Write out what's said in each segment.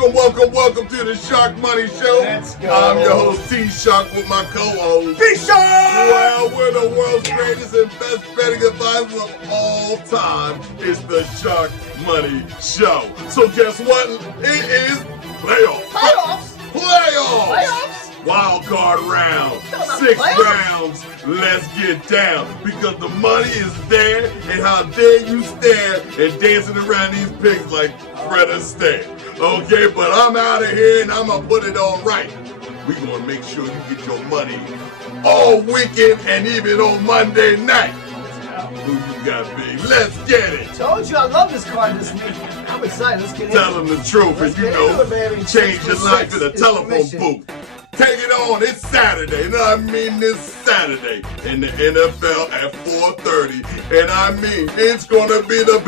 Welcome to the Sharkmoney Show. Let's go. I'm your host, T-Shark, with my co-host, T-Shark! Well, we're the world's greatest and best betting advisors of all time. It's the Sharkmoney Show. So guess what? It is playoffs. Wildcard round. 6 rounds. Let's get down. Because the money is there, and how dare you stare and dancing around these pigs like Fred Astaire. Okay, but I'm out of here and I'm going to put it all right. We're going to make sure you get your money all weekend and even on Monday night. Who you got, big? Let's get it. Told you I love this card this week. I'm excited. Let's get into it. Tell them the truth, and you know, change your life in a telephone booth. Take it on. It's Saturday, and I mean this Saturday in the NFL at 4:30, and I mean it's gonna be the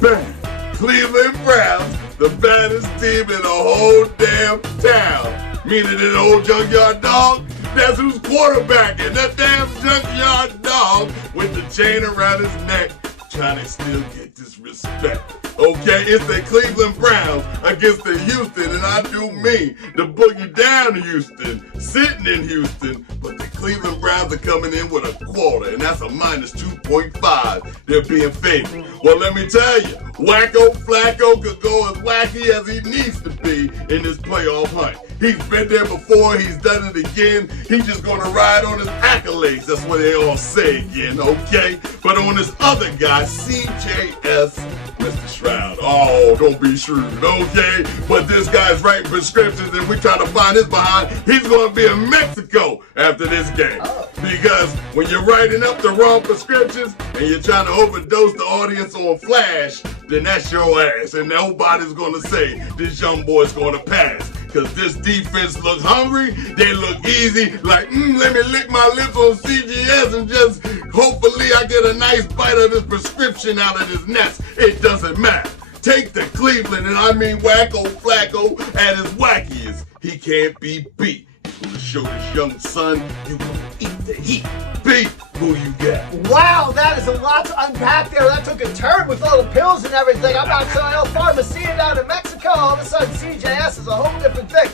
bang, Cleveland Browns, the baddest team in the whole damn town. Meaning an old junkyard dog. That's who's quarterbacking. That damn junkyard dog with the chain around his neck, trying to still get this respect. Okay, it's the Cleveland Browns against the Houston, and I do mean the boogie down Houston, sitting in Houston, but the Cleveland Browns are coming in with a quarter, and that's a minus 2.5. They're being favored. Well, let me tell you, Wacko Flacco could go as wacky as he needs to be in this playoff hunt. He's been there before, he's done it again. He's just gonna ride on his accolades. That's what they all say again, okay? But on this other guy, CJS, Mr. Shroud. Oh, don't be shrewd, okay? But this guy's writing prescriptions and we trying to find his behind. He's gonna be in Mexico after this game. Because when you're writing up the wrong prescriptions and you're trying to overdose the audience on Flash, then that's your ass. And nobody's gonna say this young boy's gonna pass. Because this defense looks hungry, they look easy, like, let me lick my lips on CGS and just hopefully I get a nice bite of this prescription out of this nest. It doesn't matter. Take the Cleveland, and I mean Wacko Flacco at his wackiest. He can't be beat. He's going to show this young son, you going to eat the heat. Beat who you got. Wow, that is a lot to unpack there. That took a turn with all the pills and everything. I'm not sure El Pharmacia down in Mexico. All of a sudden, CJS is a whole different thing.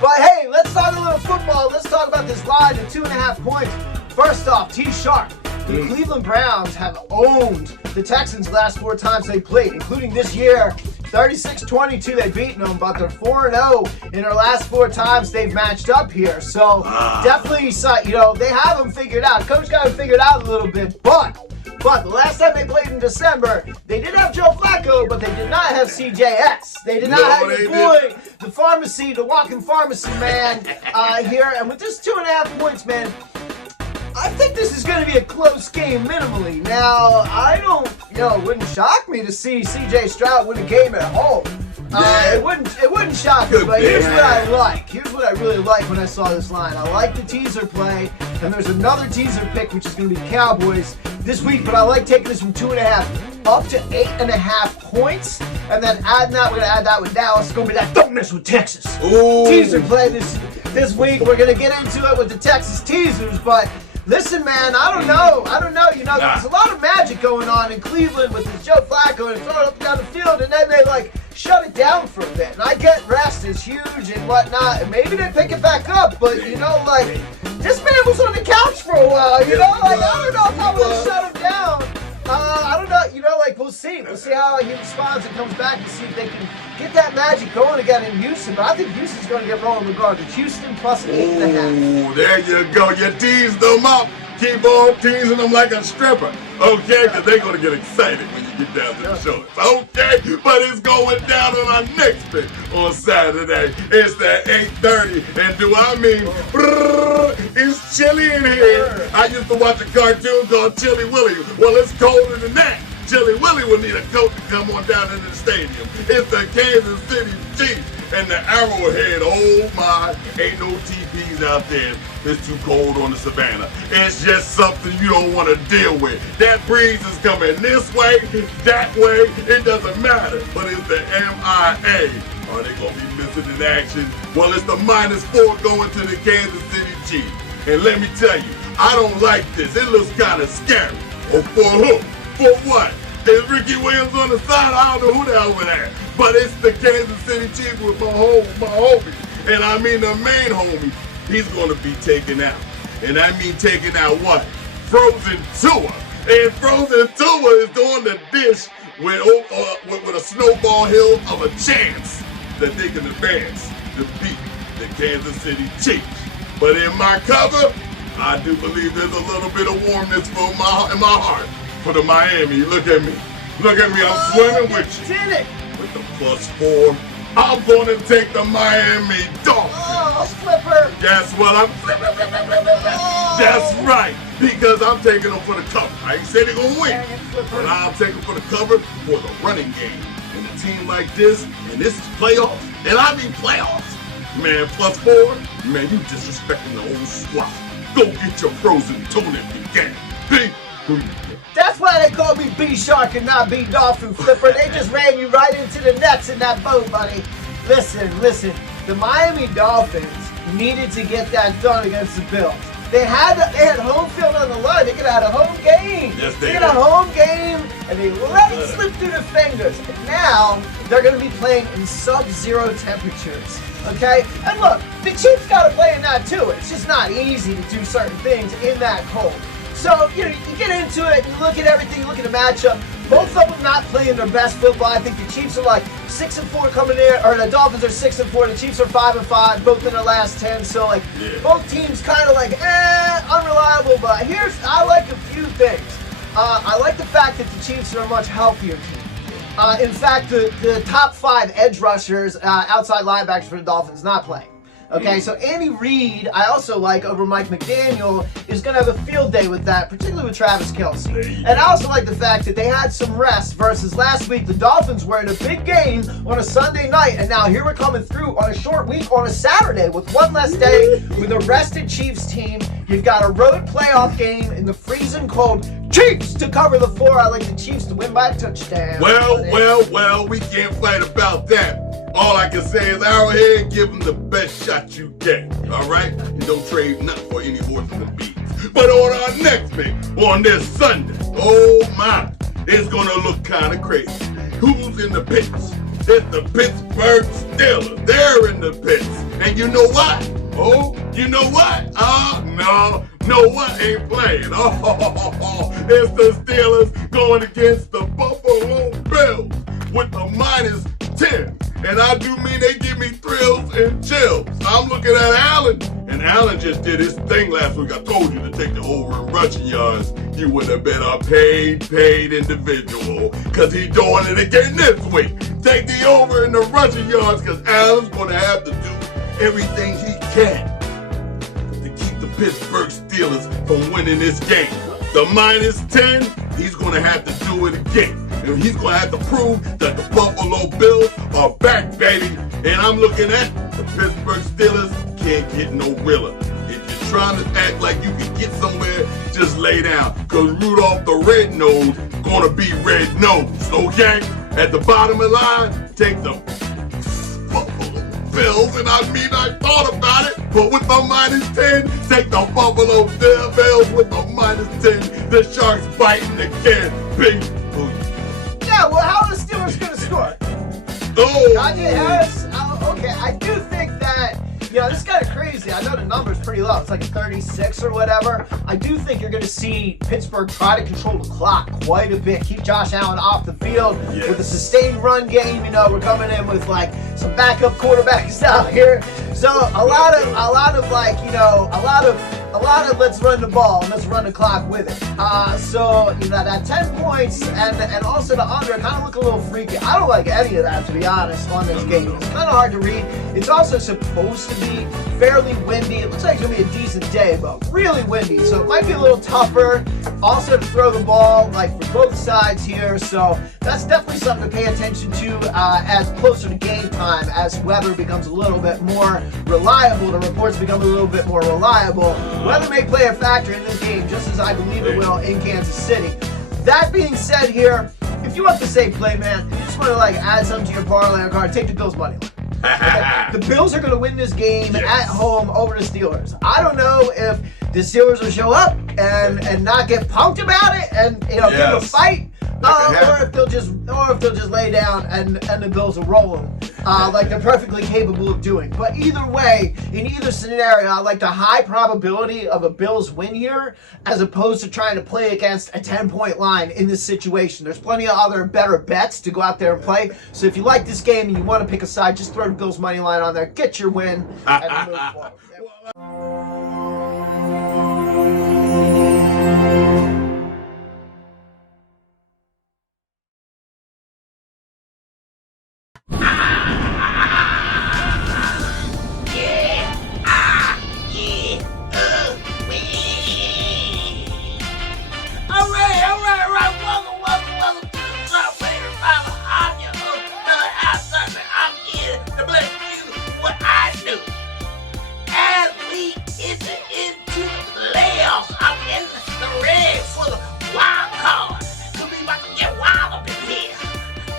But hey, let's talk a little football. Let's talk about this line of 2.5 points. First off, T-Sharp. The Cleveland Browns have owned the Texans the last 4 times they played, including this year. 36-22, they've beaten them, but they're 4-0 in their last 4 times they've matched up here. So definitely, they have them figured out. Coach got them figured out a little bit, but the last time they played in December, they did have Joe Flacco, but they did not have CJS. They did not have your boy, the pharmacy, the walking pharmacy man here. And with this 2.5 points, man, I think this is going to be a close game minimally. Now, it wouldn't shock me to see C.J. Stroud win a game at home. It wouldn't shock me, but here's what I like. Here's what I really like when I saw this line. I like the teaser play, and there's another teaser pick, which is going to be Cowboys this week, but I like taking this from 2.5 up to 8.5 points, and then we're going to add that with Dallas. It's going to be that don't mess with Texas. Ooh. Teaser play this week. We're going to get into it with the Texas teasers, but listen, man, I don't know. There's a lot of magic going on in Cleveland with this Joe Flacco and throwing up down the field, and then they shut it down for a bit. And I get rest is huge and whatnot, and maybe they pick it back up, but this man was on the couch for a while, I don't know if I would have shut him down. I don't know, we'll see. We'll see how he responds and comes back to see if they can get that magic going again in Houston. But I think Houston's going to get rolling regardless. Houston plus 8.5. Ooh, there you go. You teased them up. Keep on teasing them like a stripper. Okay? Because they're going to get excited when you get down to the shoulders. Okay? But it's going down on our next pick on Saturday. It's the 8:30. And do I mean, it's chilly in here. I used to watch a cartoon called Chilly Willy. Well, it's colder than that. Chilly Willy will need a coat to come on down into the stadium. It's the Kansas City Chiefs and the Arrowhead. Oh my, ain't no TPs out there. It's too cold on the savannah. It's just something you don't want to deal with. That breeze is coming this way, that way, it doesn't matter. But it's the MIA. Are they going to be missing in action? Well, it's the -4 going to the Kansas City Chiefs. And let me tell you, I don't like this. It looks kind of scary. Oh, for who? For what? Is Ricky Williams on the side? I don't know who the hell was that. but it's the Kansas City Chiefs with my homie. And I mean the main homie, he's going to be taken out. And I mean taking out what? Frozen Tua. And Frozen Tua is doing the dish with a snowball hill of a chance that they can advance to beat the Kansas City Chiefs. But in my cover, I do believe there's a little bit of warmness in my heart for the Miami. Look at me. Look at me. I'm swimming with you. Did it. With the +4. I'm going to take the Miami Dolphins. Oh, Flipper. Guess what? I'm flipping. That's right. Because I'm taking them for the cover. I ain't saying they're going to win. But I'll take them for the cover for the running game. And a team like this, and this is playoffs, and I mean playoffs. Man, +4, man, you disrespecting the whole squad. Go get your frozen tuna if you can. That's why they call me B-Shark and not B-Dolphin Flipper. They just ran you right into the nets in that boat, buddy. Listen. The Miami Dolphins needed to get that done against the Bills. They had home field on the line. They could have had a home game. Yes, they had a home game, and they let it slip through their fingers. And now they're going to be playing in sub-zero temperatures. Okay? And look, the Chiefs got to play in that too. It's just not easy to do certain things in that cold. So, you get into it, you look at everything, you look at the matchup. Both of them not playing their best football. I think the Chiefs are like 6-4 coming in, or the Dolphins are 6-4. The Chiefs are 5-5, both in their last 10. So, both teams kind of like, unreliable. But I like a few things. I like the fact that the Chiefs are a much healthier team. In fact, the top 5 edge rushers, outside linebackers for the Dolphins, not playing. Okay, so Andy Reid, I also like over Mike McDaniel, is going to have a field day with that, particularly with Travis Kelce. And I also like the fact that they had some rest versus last week. The Dolphins were in a big game on a Sunday night, and now here we're coming through on a short week on a Saturday with one less day with a rested Chiefs team. You've got a road playoff game in the freezing cold. Chiefs to cover the 4. I like the Chiefs to win by a touchdown. Well, we can't fight about that. All I can say is Arrowhead, give them the best shot you get, all right? And don't trade nothing for any horses and beans. But on our next pick, on this Sunday, oh my, it's going to look kind of crazy. Who's in the pits? It's the Pittsburgh Steelers. They're in the pits. And you know what? Oh, you know what? No one ain't playing. It's the Steelers going against the Buffalo Bills with the -10. And I do mean they give me thrills and chills. I'm looking at Allen, and Allen just did his thing last week. I told you to take the over in rushing yards. You would have been a paid individual, because he's doing it again this week. Take the over in the rushing yards, because Allen's going to have to do everything he can to keep the Pittsburgh Steelers from winning this game. The -10, he's going to have to do it again. And he's going to have to prove that the Buffalo Bills are back, baby. And I'm looking at the Pittsburgh Steelers can't get no realer. If you're trying to act like you can get somewhere, just lay down. Because Rudolph the Red-Nosed going to be red-nosed, okay? At the bottom of the line, take the Buffalo Bills. And I mean, I thought about it. But with the -10, take the Buffalo Bills with the -10. The Sharks biting again. Big booty. Yeah, well, how are the Steelers going to score? Najee Harris? Okay, I do think that, this is kind of crazy. I know the number's pretty low. It's like 36 or whatever. I do think you're going to see Pittsburgh try to control the clock quite a bit. Keep Josh Allen off the field with a sustained run game. We're coming in with like some backup quarterbacks out here. So a lot of let's run the ball and let's run the clock with it. That 10 points and also the under kind of look a little freaky. I don't like any of that, to be honest, on this game. It's kind of hard to read. It's also supposed to be fairly windy. It looks like it's going to be a decent day, but really windy. So it might be a little tougher also to throw the ball for both sides here. So that's definitely something to pay attention to as closer to game time, as weather becomes a little bit more reliable. The reports become a little bit more reliable. Weather may play a factor in this game, just as I believe it will in Kansas City. That being said here, if you want the safe play, man, you just want to add something to your parlay card, take the Bills money line. Okay? The Bills are going to win this game at home over the Steelers. I don't know if the Steelers will show up and not get punked about it and give them a fight. Or if they'll just lay down and the Bills will roll them, like they're perfectly capable of doing. But either way, in either scenario, I like the high probability of a Bills win here, as opposed to trying to play against a 10-point line in this situation. There's plenty of other better bets to go out there and play. So if you like this game and you want to pick a side, just throw the Bills money line on there, get your win, and move forward. Into the playoffs, I'm in the red for the wild card. So we about to get wild up in here.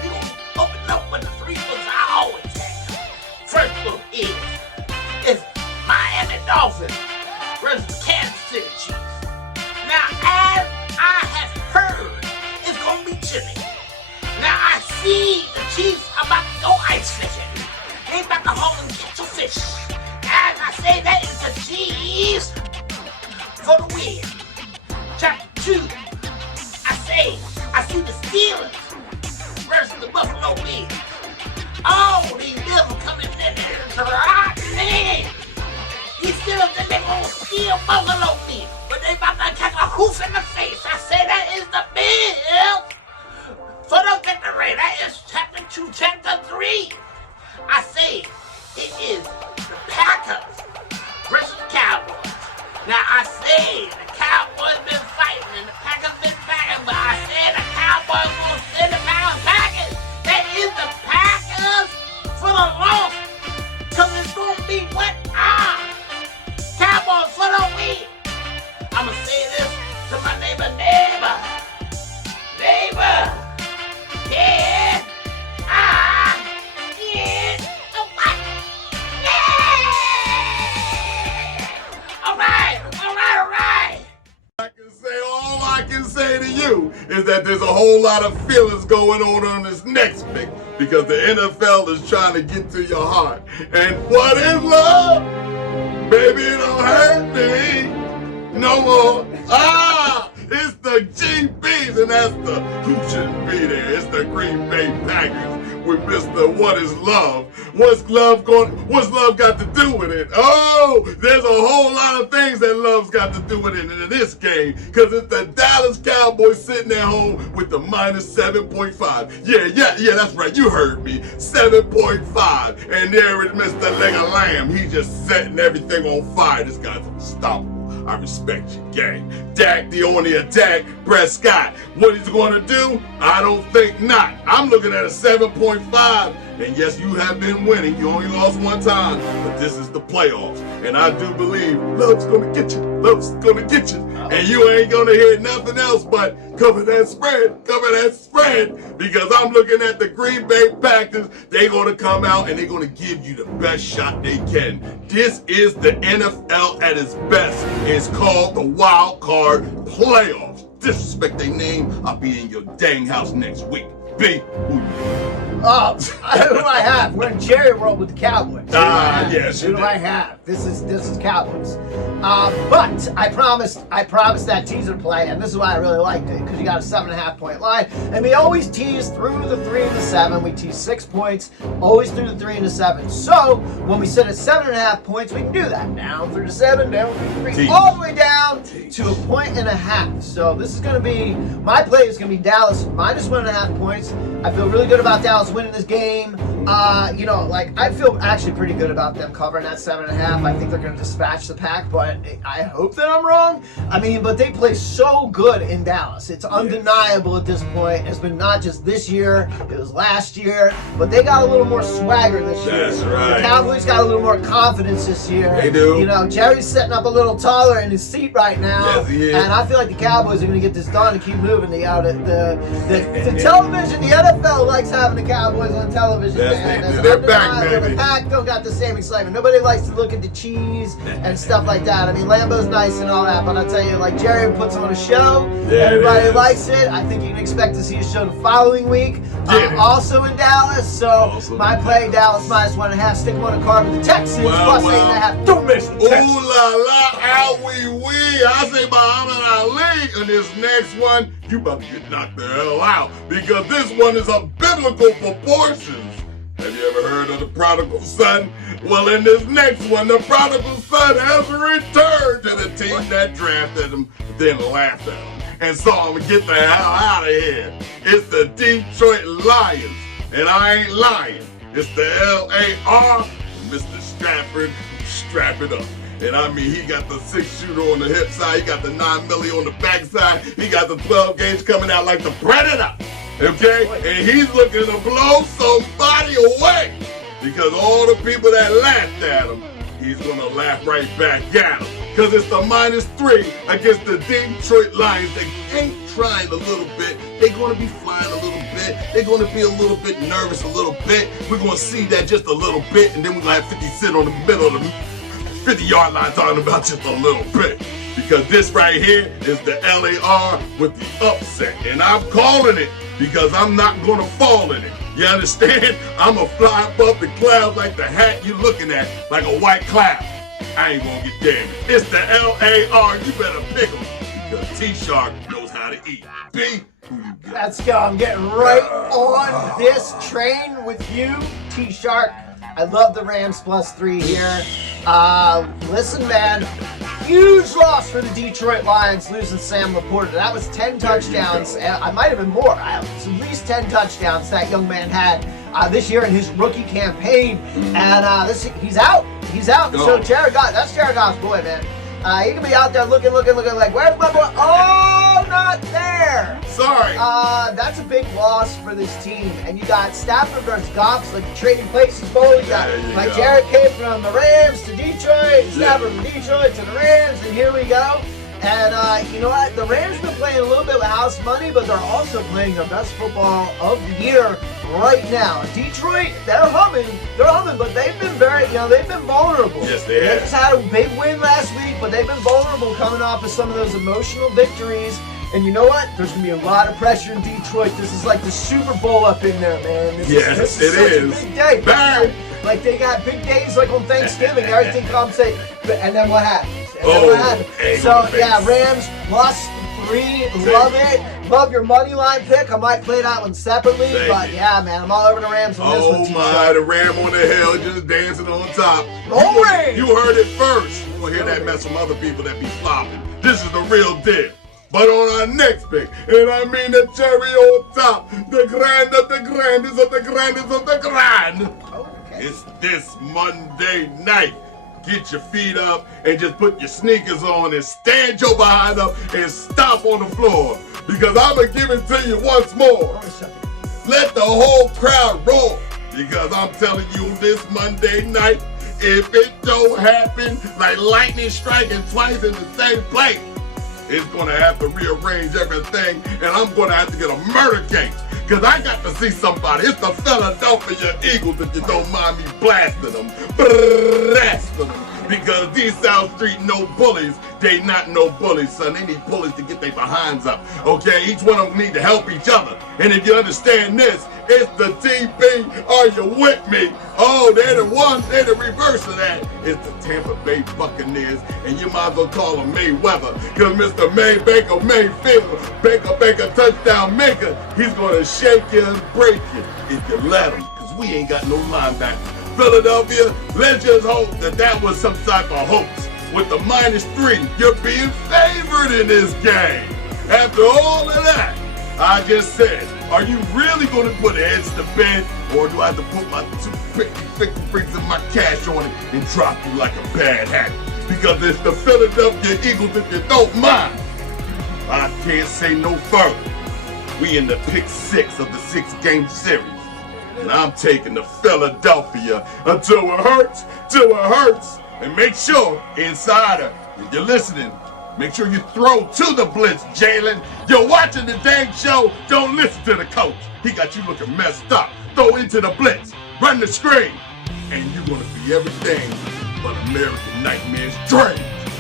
We gonna open up with the 3 books I always have. First book is Miami Dolphins versus Kansas City Chiefs. Now, as I have heard, it's gonna be chilly. Now I see the Chiefs about to go ice fishing. They about to haul and catch a fish. As I say, that is the Chiefs for the win. Chapter 2, I see the Steelers versus the Buffalo Bills. Oh, these Bills are coming in there to rock me. These Steelers, they're gonna steal Buffalo Bills, but they about to catch a hoof in the face. I say that is the Bills for the victory. That is chapter 2. Chapter 3, I say it is the Packers versus the Cowboys. Now I say the Cowboys been fighting and the Packers been fighting, but I say the Cowboys gonna send the Packers. That is the Packers for the loss, cause it's gonna be what? Cowboys for the win. I'ma say this to my neighbor. Yeah. All I can say to you is that there's a whole lot of feelings going on this next pick, because the NFL is trying to get to your heart. And what is love? Baby, it don't hurt me no more. It's the GBs, and that's the who shouldn't be there. It's the Green Bay Packers with Mr. What is Love? What's love got to do with it? Oh, there's a whole lot of things that love's got to do with it in this game, because it's the Dallas Cowboys sitting at home with the minus 7.5. Yeah, that's right. You heard me. 7.5. And there is Mr. Leg of Lamb. He's just setting everything on fire. This guy's unstoppable. I respect you, gang. Dak, the only attack. Prescott, what he's going to do? I don't think not. I'm looking at a 7.5. And yes, you have been winning. You only lost one time. But this is the playoffs. And I do believe love's going to get you. Love's going to get you. And you ain't going to hear nothing else but cover that spread. Cover that spread. Because I'm looking at the Green Bay Packers. They're going to come out and they're going to give you the best shot they can. This is the NFL at its best. It's called the Wildcard Playoffs. Disrespect their name, I'll be in your dang house next week. B, who you? Who do I have? We're in Jerry World with the Cowboys. Yes. Who do I have? This is Cowboys. But I promised that teaser play, and this is why I really liked it, because you got a 7.5 point line, and we always tease through the 3 and the 7. We tease 6 points, always through the 3 and the 7. So when we set at 7.5 points, we can do that. Down through the 7, down through the 3, all the way down to a 1.5. So this is going to be, my play is going to be Dallas minus 1.5 points. I feel really good about Dallas winning this game. I feel actually pretty good about them covering that 7.5. I think they're going to dispatch the Pack, but I hope that I'm wrong. But they play so good in Dallas. It's undeniable at this point. It's been not just this year, it was last year, but they got a little more swagger this year. That's right. The Cowboys got a little more confidence this year. They do. Jerry's setting up a little taller in his seat right now. Yes, he is. And I feel like the Cowboys are going to get this done and keep moving. The television, the NFL likes having the Cowboys on television. That's Yes, they're back, baby. The Pack don't got the same excitement. Nobody likes to look at the cheese and stuff like that. I mean, Lambeau's nice and all that, but I'll tell you, like, Jerry puts on a show. Yeah, everybody likes it. I think you can expect to see a show the following week. Also in Dallas, so my play Dallas -1.5. Stick them on a card with the Texans +8.5. Don't miss the Texans. Ooh la la, how wee. I say Muhammad Ali in this next one. You about to get knocked the hell out because this one is of biblical proportions. Have you ever heard of the prodigal son? Well, in this next one, the prodigal son has returned to the team that drafted him, then laughed at him and saw him get the hell out of here. It's the Detroit Lions, and I ain't lying. It's the LAR, Mr. Stafford, strap it up. And I mean, he got the 6-shooter on the hip side, he got the 9 milli on the back side, he got the 12 gauge coming out like the Predator. Okay? And he's looking to blow somebody away. Because all the people that laughed at him, he's going to laugh right back at him. Because it's the -3 against the Detroit Lions. They ain't trying a little bit. They're going to be flying a little bit. They're going to be a little bit nervous a little bit. We're going to see that just a little bit. And then we're going to have 50 Cent on the middle of the 50-yard line talking about just a little bit. Because this right here is the LAR with the upset. And I'm calling it because I'm not going to fall in it. You understand? I'm going to fly above the clouds like the hat you're looking at, like a white cloud. I ain't going to get damaged. It's the LAR. You better pick them because T-Shark knows how to eat. B, who you got? Let's go. I'm getting right on this train with you, T-Shark. I love the Rams +3 here. Listen, man, huge loss for the Detroit Lions losing Sam Laporta. That was 10 touchdowns. I might have been more. It was at least 10 touchdowns that young man had this year in his rookie campaign. And he's out. He's out. So that's Jared Goff's boy, man. He can be out there looking like, where's my boy? Oh, not there. Sorry. That's a big loss for this team. And you got Stafford versus Goff, like trading places bowl. You got Jared came from the Rams to Detroit, Stafford from Detroit to the Rams, and here we go. And you know what? The Rams been playing a little bit with house money, but they're also playing their best football of the year right now. Detroit, they're humming, but they've been they've been vulnerable. Yes, they have. They just had a big win last week, but they've been vulnerable coming off of some of those emotional victories. And you know what? There's going to be a lot of pressure in Detroit. This is like the Super Bowl up in there, man. This is such a big day. Bang! Like they got big days like on Thanksgiving. Everything comes in. And then what happens? So, yeah, Rams +3. Love it. Love your money line pick. I might play that one separately. But, yeah, man, I'm all over the Rams on this one. Oh, my. The Ram on the hill just dancing on top. You heard it first. You're going to hear that mess from other people that be flopping. This is the real deal. But on our next pick, and I mean the cherry on top, the grand of the grandest of the grandest of the grand. Okay. It's this Monday night. Get your feet up and just put your sneakers on and stand your behind up and stomp on the floor. Because I'm going to give it to you once more. Let the whole crowd roar. Because I'm telling you this Monday night, if it don't happen like lightning striking twice in the same place, it's going to have to rearrange everything, and I'm going to have to get a murder case, because I got to see somebody. It's the Philadelphia Eagles, if you don't mind me blasting them. Blasting them. Because these South Street no bullies, they not no bullies, son. They need bullies to get their behinds up, okay? Each one of them need to help each other. And if you understand this, it's the TP. Are you with me? Oh, they're the ones, they're the reverse of that. It's the Tampa Bay Buccaneers, and you might as well call them Mayweather, because Mr. Baker Mayfield, Baker touchdown maker, he's going to shake you and break you if you let him, because we ain't got no linebackers. Philadelphia, let's just hope that was some type of hoax. With the -3, you're being favored in this game. After all of that, I just said, are you really going to put heads to bed, or do I have to put my 250 bricks of my cash on it and drop you like a bad hat? Because it's the Philadelphia Eagles, if you don't mind. I can't say no further. We in the pick 6 of the 6-game series. And I'm taking the Philadelphia until it hurts, till it hurts. And make sure, insider, if you're listening, make sure you throw to the blitz, Jalen. You're watching the dang show. Don't listen to the coach. He got you looking messed up. Throw into the blitz. run the screen, and you're going to be everything but American Nightmare's dream.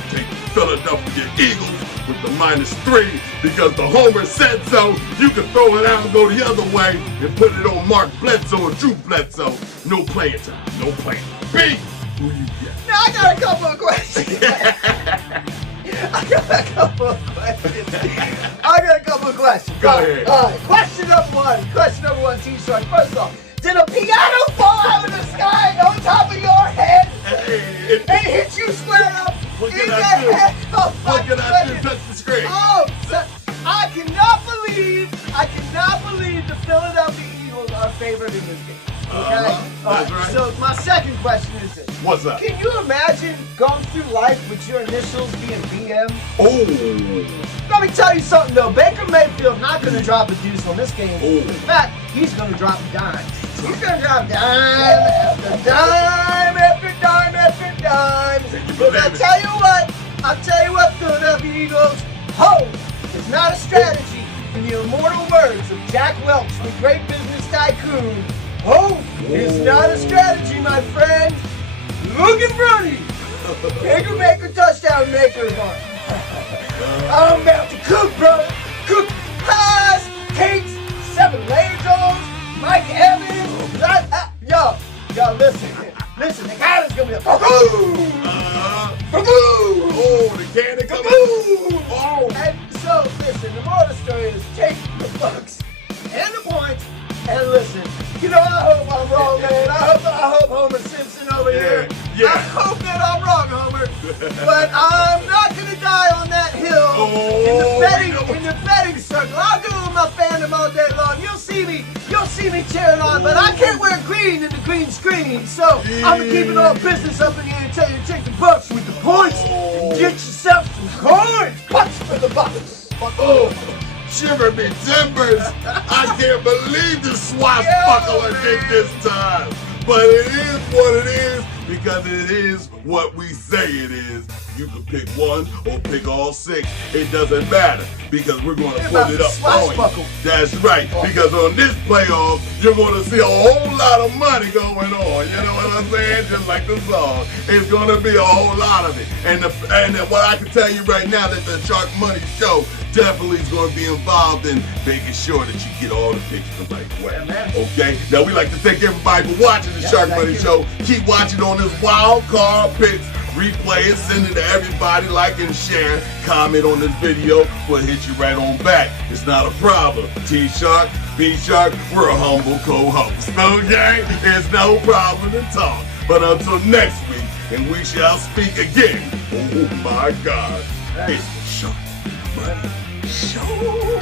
Take the Philadelphia Eagles with the -3 because the homer said so. You can throw it out and go the other way and put it on Mark Bledsoe or Drew Bledsoe. No playing time. No playing. B, who you get? Now I got a couple of questions. I got a couple of questions. Go ahead. All right. Question number one, T-Shark. First off, did a piano fall out of the sky on top of your head and hit you square up? What in can the I do? head? Oh, What can I do? goodness. Touch the screen. Oh, I cannot believe the Philadelphia Eagles are favored in this game. Okay? That's right. So my second question is this. What's up? Can you imagine going through life with your initials being BM? Oh. Let me tell you something though. Baker Mayfield not going to drop a deuce on this game. Oh. In fact, he's going to drop dimes. He's going to drop dime after dime after dime after dime. But I'll tell you what, Philadelphia Eagles, hope is not a strategy. In the immortal words of Jack Welch, the great business tycoon, hope is not a strategy, my friend. Looking pretty. Baker touchdown maker. I'm about to cook, bro. Cook pies, cakes, 7-layer rolls, Mike Evans. Yo, listen, the guy is gonna be a boom. Oh, the candy coming. Oh. And so, listen, the moral of the story is take the Bucks and the points. And listen, I hope I'm wrong, man. I hope Homer Simpson over here. Yeah. I hope that I'm wrong, Homer. But I'm not gonna die on that hill in the betting circle. I'll do it with my fandom all day long. You'll see me cheering on, but I can't wear green in the green screen. So I'm gonna keep it all business up in here and tell you to take the Bucks with the points and get yourself some coins. Bucks for the Bucks. Oh. Shiver me timbers! I can't believe the swashbuckler did this time. But it is what it is because it is what we say it is. You can pick one or pick all 6. It doesn't matter because we're going to put it up on you. That's right. Because on this playoff, you're going to see a whole lot of money going on. You know what I'm saying? Just like the song. It's going to be a whole lot of it. And what I can tell you right now that the Sharkmoney show definitely is going to be involved in making sure that you get all the picks the right way. Okay? Now, we like to thank everybody for watching the Sharkmoney show. Keep watching on this Wildcard picks. Replay it, send it to everybody, like and share, comment on this video, we'll hit you right on back. It's not a problem. T-Shark, B-Shark, we're a humble co-host, okay? It's no problem to talk. But until next week, and we shall speak again, oh my God, it's the Sharkmoney Show.